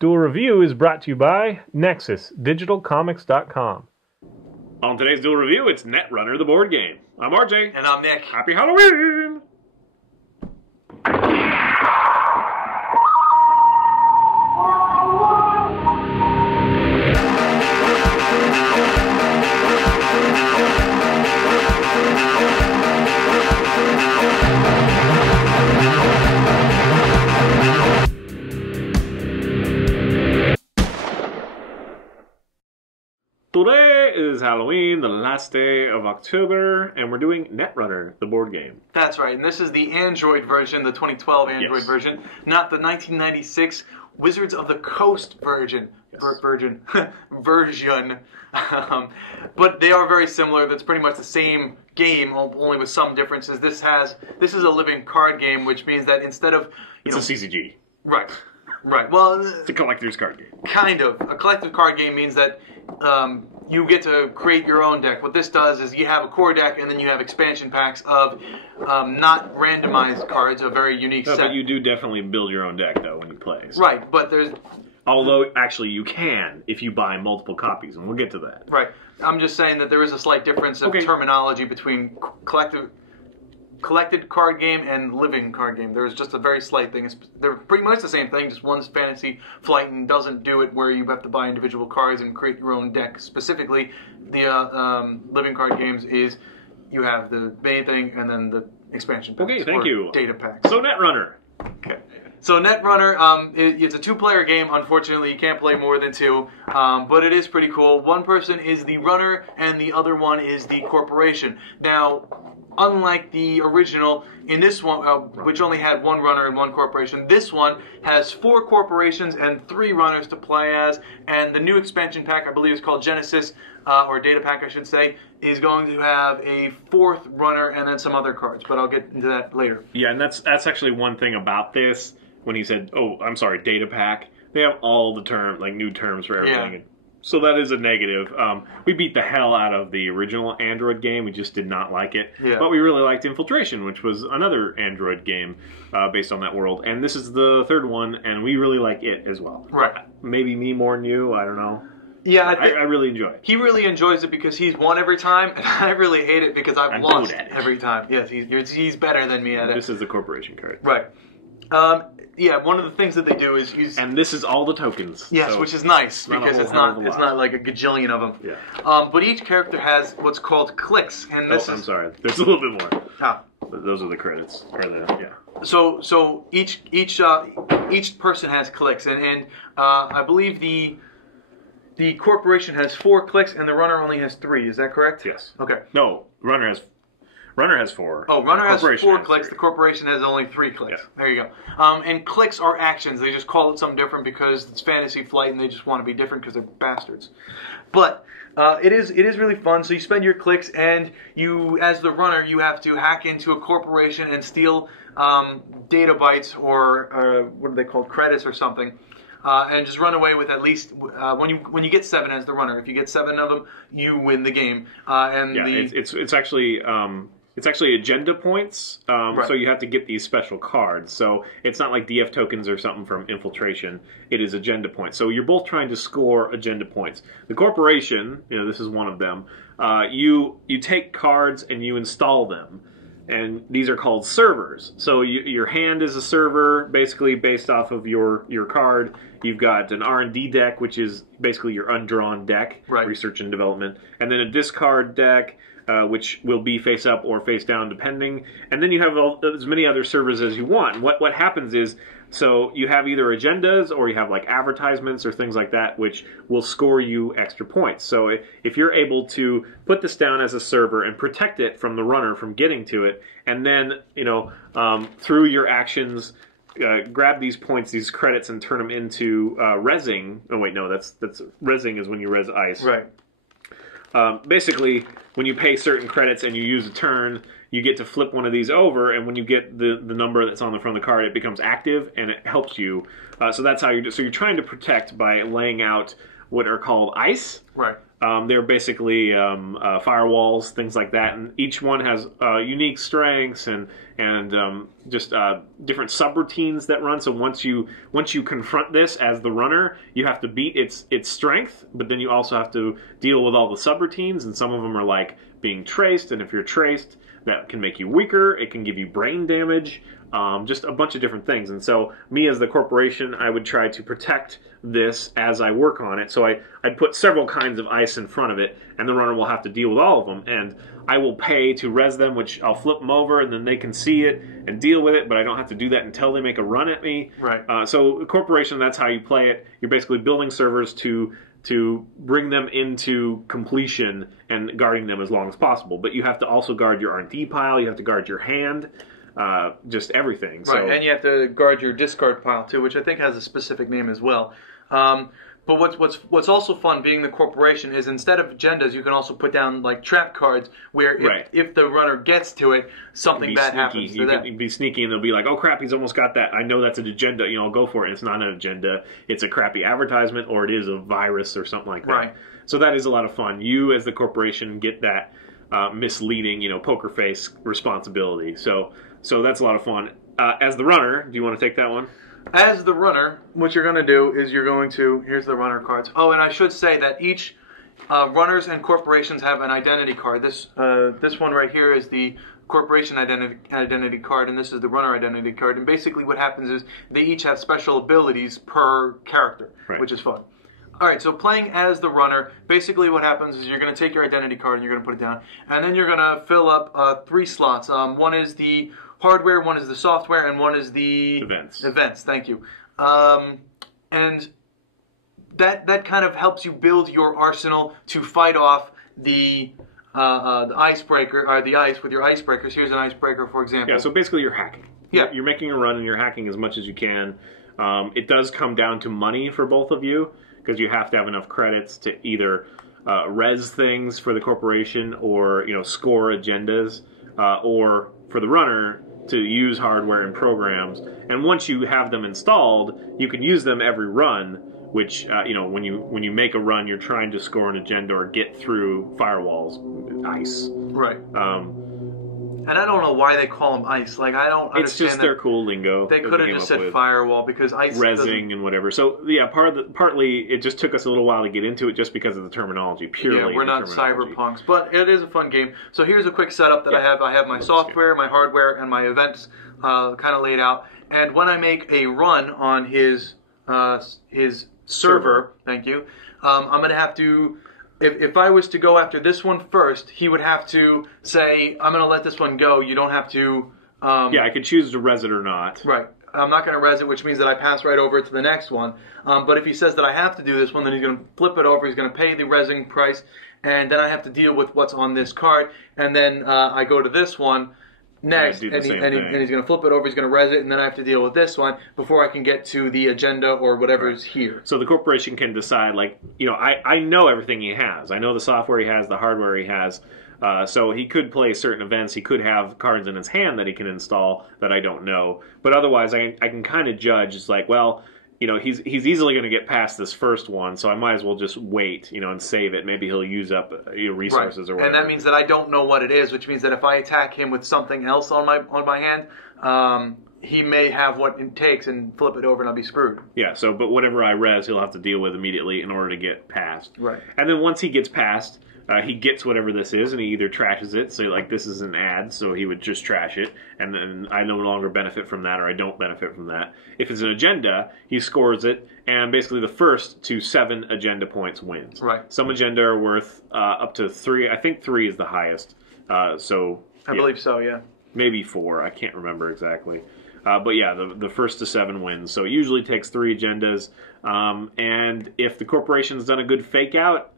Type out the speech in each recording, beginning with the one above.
Duel Review is brought to you by NexusDigitalComics.com. On today's Duel Review, it's Netrunner, the board game. I'm RJ. And I'm Nick. Happy Halloween! Today is Halloween, the last day of October, and we're doing Netrunner, the board game. That's right, and this is the Android version, the 2012 Android version, not the 1996 Wizards of the Coast version. Yes. Version. But they are very similar. That's pretty much the same game, only with some differences. This is a living card game, which means that instead of It's a CCG. Right. Well, It's a collector's card game. kind of. A collective card game means that you get to create your own deck. What this does is you have a core deck, and then you have expansion packs of not randomized cards, a very unique set. But you do definitely build your own deck, though, when you play. So. Right, but there's... Although, actually, you can if you buy multiple copies, and we'll get to that. Right. I'm just saying that there is a slight difference of terminology between collected card game and living card game. There's just a very slight thing. They're pretty much the same thing, just one's fantasy flight and doesn't do it where you have to buy individual cards and create your own deck. Specifically, the living card games is you have the main thing and then the expansion packs. Okay, thank you. Data packs. So, Netrunner. Okay. So Netrunner, it's a two-player game. Unfortunately, you can't play more than two, but it is pretty cool. One person is the runner, and the other one is the corporation. Now, unlike the original, in this one, which only had one runner and one corporation, this one has 4 corporations and 3 runners to play as, and the new expansion pack, I believe is called Genesis, or data pack I should say, is going to have a 4th runner and then some other cards, but I'll get into that later. Yeah, and that's actually one thing about this. When he said, oh, I'm sorry, data pack, they have all the new terms for everything. Yeah. So that is a negative. We beat the hell out of the original Android game. We just did not like it. Yeah. But we really liked Infiltration, which was another Android game based on that world. And this is the 3rd one, and we really like it as well. Right. Maybe me more than you, I don't know. Yeah, I really enjoy it. He really enjoys it because he's won every time, and I really hate it because I've lost every time. Yes, he's better than me at it. This is the corporation card. Right. Yeah, one of the things that they do is use... And this is all the tokens. Yes, so which is nice, because it's not like a gajillion of them. Yeah. But each character has what's called clicks, and this I'm sorry. There's a little bit more. Ah. Those are the credits. Yeah. So each person has clicks, and I believe the corporation has 4 clicks, and the runner only has 3. Is that correct? Yes. Okay. No, runner has 4. Oh, runner has 4 clicks. 3. The corporation has only 3 clicks. Yeah. There you go. And clicks are actions. They just call it something different because it's fantasy flight, and they just want to be different because they're bastards. But it is really fun. So you spend your clicks, and you, as the runner, you have to hack into a corporation and steal data bytes or what are they called, credits or something. And just run away with at least when you get 7 as the runner. If you get 7 of them, you win the game. It's actually agenda points. So you have to get these special cards. So it's not like DF tokens or something from Infiltration. It is agenda points. So you're both trying to score agenda points. The corporation, this is one of them. You take cards and you install them. And these are called servers. So your hand is a server, basically based off of your card. You've got an R&D deck, which is basically your undrawn deck, research and development. And then a discard deck, which will be face up or face down, depending. And then you have as many other servers as you want. What happens is, so you have either agendas or you have like advertisements or things like that, which will score you extra points. So if you're able to put this down as a server and protect it from the runner from getting to it, and then through your actions, grab these points, these credits, and turn them into resing. Oh wait, no, that's resing is when you res ice. Right. Basically, when you pay certain credits and you use a turn, you get to flip one of these over, and when you get the number that's on the front of the card, it becomes active, and it helps you. So that's how you do. So you're trying to protect by laying out what are called ice. Right. They're basically firewalls, things like that, and each one has unique strengths and just different subroutines that run. So once you confront this as the runner, you have to beat its strength, but then you also have to deal with all the subroutines, and some of them are like being traced, and if you're traced, that can make you weaker. It can give you brain damage. Just a bunch of different things. And so me as the corporation, I would try to protect this as I work on it. So I'd put several kinds of ice in front of it, and the runner will have to deal with all of them. And I will pay to res them, which I'll flip them over, and then they can see it and deal with it, but I don't have to do that until they make a run at me. Right. So corporation, that's how you play it. You're basically building servers to bring them into completion and guarding them as long as possible. But you have to also guard your R&D pile, you have to guard your hand, just everything. Right, so, and you have to guard your discard pile too, which I think has a specific name as well. But what's also fun being the corporation is instead of agendas, you can also put down like trap cards where if the runner gets to it, something bad happens to them. You can be sneaky and they'll be like, oh crap, he's almost got that. I know that's an agenda. I'll go for it. And it's not an agenda. It's a crappy advertisement or it is a virus or something like that. Right. So that is a lot of fun. You as the corporation get that misleading, poker face responsibility. So that's a lot of fun. As the runner, do you want to take that one? As the runner, what you're going to do is you're going to... Here's the runner cards. Oh, and I should say that each runners and corporations have an identity card. This one right here is the corporation identity card, and this is the runner identity card. And basically what happens is they each have special abilities per character, which is fun. All right, so playing as the runner, basically what happens is you're going to take your identity card and you're going to put it down, and then you're going to fill up 3 slots. One is the hardware, one is the software, and one is the events. Thank you. And that kind of helps you build your arsenal to fight off the icebreaker or the ice with your icebreakers. Here's an icebreaker, for example. Yeah. So basically, you're hacking. Yeah. You're making a run and you're hacking as much as you can. It does come down to money for both of you because you have to have enough credits to either res things for the corporation or score agendas, or for the runner to use hardware and programs. And once you have them installed, you can use them every run, which, when you make a run, you're trying to score an agenda or get through firewalls, ice. Right. And I don't know why they call them ice. Like, I don't understand. It's just their cool lingo. They could have just said firewall because ice... Rezzing and whatever. So, yeah, partly it just took us a little while to get into it just because of the terminology, purely. Yeah, we're not cyberpunks, but it is a fun game. So here's a quick setup that I have. I have my software, my hardware, and my events kind of laid out. And when I make a run on his server, thank you, I'm going to have to... If I was to go after this one first, he would have to say, I'm going to let this one go. You don't have to... yeah, I could choose to res it or not. Right. I'm not going to res it, which means that I pass right over to the next one. But if he says that I have to do this one, then he's going to flip it over. He's going to pay the resing price, and then I have to deal with what's on this card. And then I go to this one next, and he's going to flip it over. He's going to res it, and then I have to deal with this one before I can get to the agenda or whatever's here. So the corporation can decide, like, I know everything he has. I know the software he has, the hardware he has. So he could play certain events. He could have cards in his hand that he can install that I don't know. But otherwise, I can kind of judge. It's like, well, he's easily going to get past this first one, so I might as well just wait, and save it. Maybe he'll use up resources or whatever. And that means that I don't know what it is, which means that if I attack him with something else on my hand, he may have what it takes and flip it over and I'll be screwed. Yeah, but whatever I res, he'll have to deal with immediately in order to get past. Right. And then once he gets past, he gets whatever this is, and he either trashes it, so like this is an ad, so he would just trash it, and then I no longer benefit from that, or I don't benefit from that. If it's an agenda, he scores it, and basically the first to 7 agenda points wins. Right. Some agenda are worth up to 3. I think 3 is the highest. I believe so, yeah. Maybe 4. I can't remember exactly. But yeah, the first to 7 wins. So it usually takes 3 agendas, and if the corporation's done a good fake out,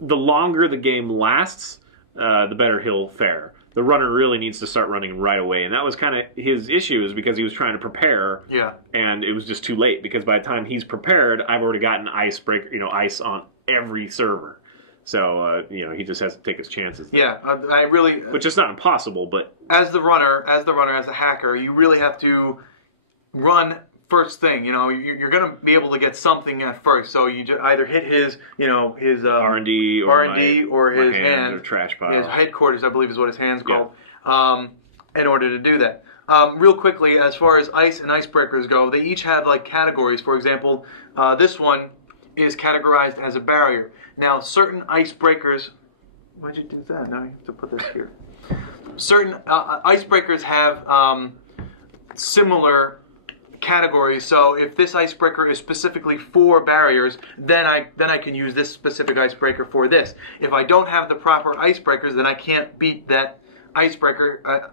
the longer the game lasts, the better he'll fare. The runner really needs to start running right away, and that was kind of his issue, is because he was trying to prepare, and it was just too late, because by the time he's prepared, I've already gotten ice on every server. So, he just has to take his chances. Yeah, I really... Which is not impossible, but... As the runner, as the hacker, you really have to run first thing. You know, you're going to be able to get something at first. So you just either hit his, you know, his R&D or his hand or trash pile. His headquarters, I believe, is what his hand's called. In order to do that. Real quickly, as far as ice and icebreakers go, they each have like categories. For example, this one is categorized as a barrier. Now, certain icebreakers. Why'd you do that? Now you have to put this here. Certain icebreakers have similar categories. So if this icebreaker is specifically for barriers, then I can use this specific icebreaker for this. If I don't have the proper icebreakers, then I can't beat that icebreaker.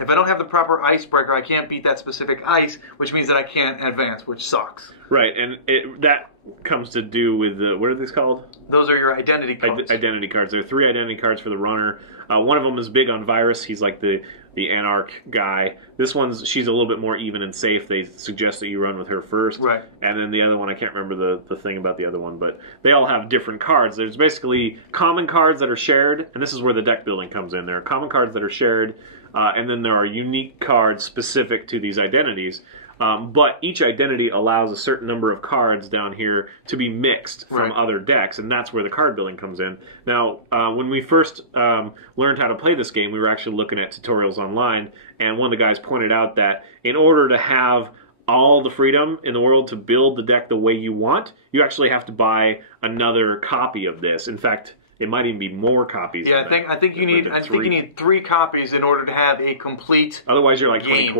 If I don't have the proper icebreaker, I can't beat that specific ice, which means that I can't advance, which sucks. Right, and that comes to do with what are these called? Those are your identity cards. Identity cards. There are 3 identity cards for the runner. One of them is big on virus. He's like the anarch guy. This one's, she's a little bit more even and safe. They suggest that you run with her first. Right. And then the other one, I can't remember the thing about the other one, but they all have different cards. There's basically common cards that are shared, and this is where the deck building comes in. There are common cards that are shared, and then there are unique cards specific to these identities. But each identity allows a certain number of cards down here to be mixed from other decks, and that's where the card building comes in. Now, when we first learned how to play this game, we were actually looking at tutorials online, and one of the guys pointed out that in order to have all the freedom in the world to build the deck the way you want, you actually have to buy another copy of this. In fact, it might even be more copies. Yeah, I think you need 3 copies in order to have a complete. Otherwise, you're like 20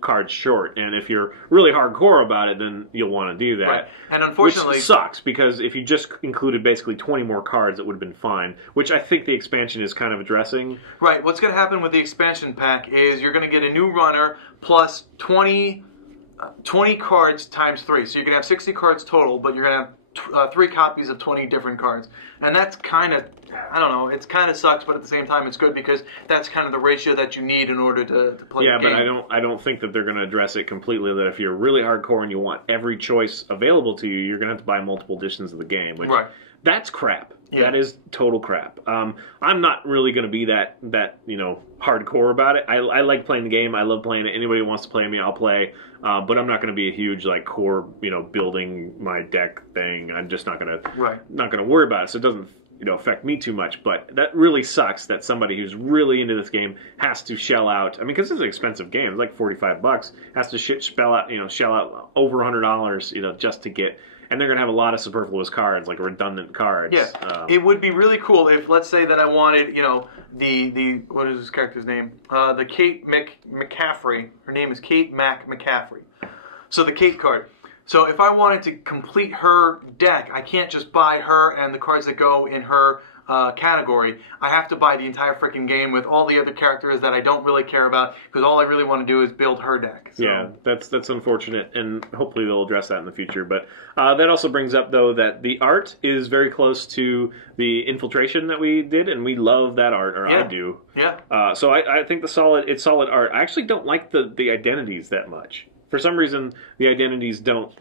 cards short, and if you're really hardcore about it, then you'll want to do that. Right, and unfortunately, which sucks because if you just included basically 20 more cards, it would have been fine. Which I think the expansion is kind of addressing. Right. What's going to happen with the expansion pack is you're going to get a new runner plus 20 cards times 3, so you're going to have 60 cards total, but you're going to have 3 copies of 20 different cards. And that's kind of, I don't know, it's kind of sucks, but at the same time it's good because that's kind of the ratio that you need in order to play the game. Yeah, but I don't think that they're going to address it completely, that if you're really hardcore and you want every choice available to you, you're going to have to buy multiple editions of the game, which that's crap. Yeah. That is total crap. I'm not really going to be that hardcore about it. I like playing the game. I love playing it. Anybody who wants to play me, I'll play. But I'm not going to be a huge core, building my deck thing. I'm just not going to worry about it. So it doesn't affect me too much. But that really sucks that somebody who's really into this game has to shell out. I mean, because it's an expensive game. It's like $45. Has to shell out over $100, just to get. And they're going to have a lot of superfluous cards, like redundant cards. Yeah, it would be really cool if, let's say that I wanted, the what is this character's name? The Kate McCaffrey. Her name is Kate McCaffrey. So the Kate card. So if I wanted to complete her deck, I can't just buy her and the cards that go in her category. I have to buy the entire freaking game with all the other characters that I don't really care about because all I really want to do is build her deck. So. Yeah, that's unfortunate, and hopefully they'll address that in the future. But that also brings up, though, that the art is very close to the infiltration that we did, and we love that art, or I do. Yeah. So I think it's solid art. I actually don't like the identities that much. For some reason, the identities don't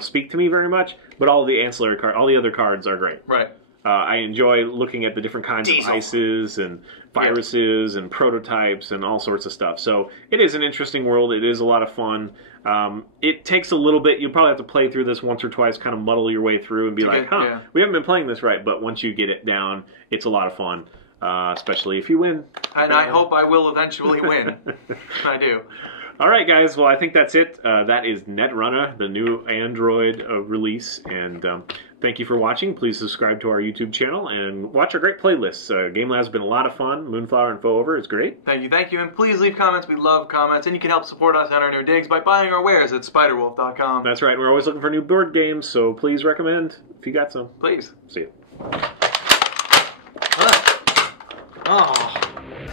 speak to me very much, but all the ancillary cards, all the other cards are great. Right. I enjoy looking at the different kinds of ices and viruses and prototypes and all sorts of stuff. So it is an interesting world. It is a lot of fun. It takes a little bit. You'll probably have to play through this once or twice, kind of muddle your way through and be like, we haven't been playing this right. But once you get it down, it's a lot of fun, especially if you win. And I hope I will eventually win. I do. All right, guys. Well, I think that's it. That is Netrunner, the new Android release. And thank you for watching. Please subscribe to our YouTube channel and watch our great playlists. Game Lab's been a lot of fun. Moonflower and Faux-Over is great. Thank you. And please leave comments. We love comments. And you can help support us on our new digs by buying our wares at spiderwolf.com. That's right. We're always looking for new board games, so please recommend if you got some. Please. See you. Oh.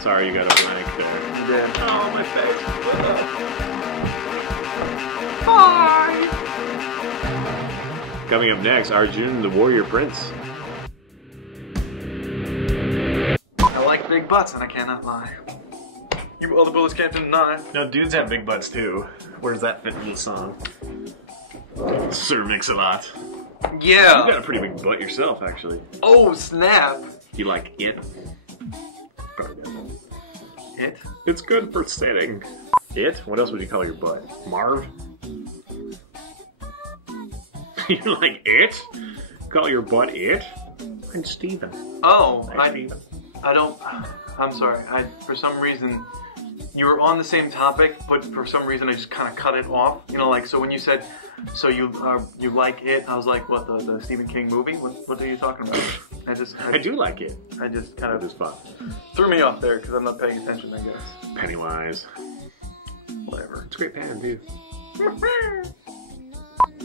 Sorry you got a blank there. Yeah. Oh, my face. Bye! Coming up next, Arjun, the Warrior Prince. I like big butts, and I cannot lie. You all the bullets can't deny. No, dudes have big butts, too. Where does that fit in the song? Sir Mix-a-Lot. Yeah! You got a pretty big butt yourself, actually. Oh, snap! You like it? Probably don't. It? It's good for sitting. It? What else would you call your butt? Marv? You're like, it? Call your butt it? I'm Steven. Oh, Steven. I don't... I'm sorry. For some reason, you were on the same topic, but for some reason I just kind of cut it off. You know, like, so when you said, so you like it, I was like, what, the Stephen King movie? What are you talking about? I do like it. I just kind of... It is fun. Threw me off there because I'm not paying attention, I guess. Pennywise. Whatever. It's a great pen, too.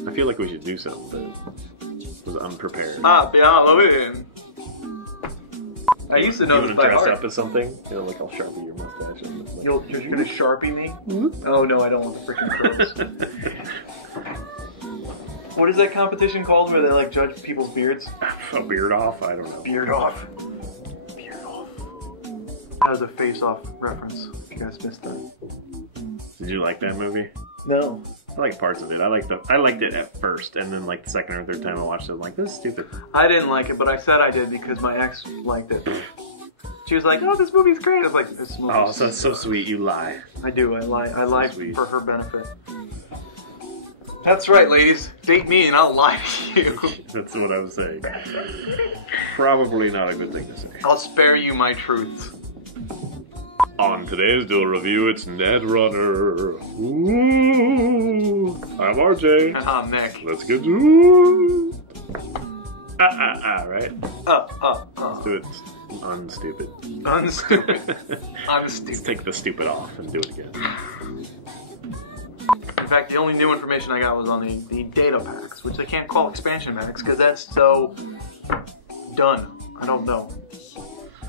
I feel like we should do something, but was unprepared. Halloween. I used to know this by heart. You want to dress up as something? You know, like I'll sharpie your mustache. And like, You're gonna Sharpie me? Oh no, I don't want the freaking curls. What is that competition called where they like judge people's beards? A beard off? I don't know. Beard off. Beard off. That was a face-off reference. If you guys missed that. Did you like that movie? No. I like parts of it. I liked it at first, and then like the second or third time I watched it, I'm like, this is stupid. I didn't like it, but I said I did because my ex liked it. She was like, "Oh, this movie's great." I was like, "This movie's..." Oh, so that's so sweet. You lie. I do. I lie. I lie sweet. for her benefit. That's right, ladies. Date me, and I'll lie to you. That's what I was saying. Probably not a good thing to say. I'll spare you my truths. On today's Duel review, it's Netrunner. Ooh, I'm RJ. And I'm Nick. Let's get to it. Right? Let's do it unstupid. Unstupid. Let's take the stupid off and do it again. In fact, the only new information I got was on the data packs, which they can't call expansion packs because that's so done. I don't know.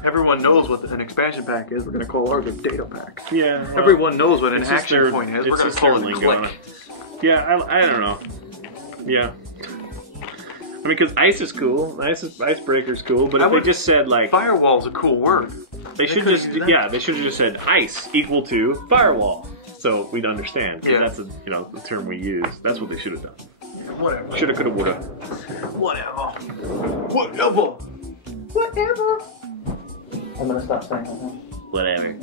Everyone knows what an expansion pack is. We're going to call ours a data pack. Yeah. Well, everyone knows what an action point is. We're going to call it a lingo. click. Yeah, I don't know. Yeah. I mean, because ice is cool. Icebreaker's cool. But if they just said, like... Firewall's a cool word. They should just... Yeah, they should have just said ice equal to firewall. So we'd understand. Because that's the term we use. That's what they should have done. Yeah, whatever. Shoulda, coulda, woulda. Whatever. Whatever. Whatever. I'm going to stop saying that now. Whatever.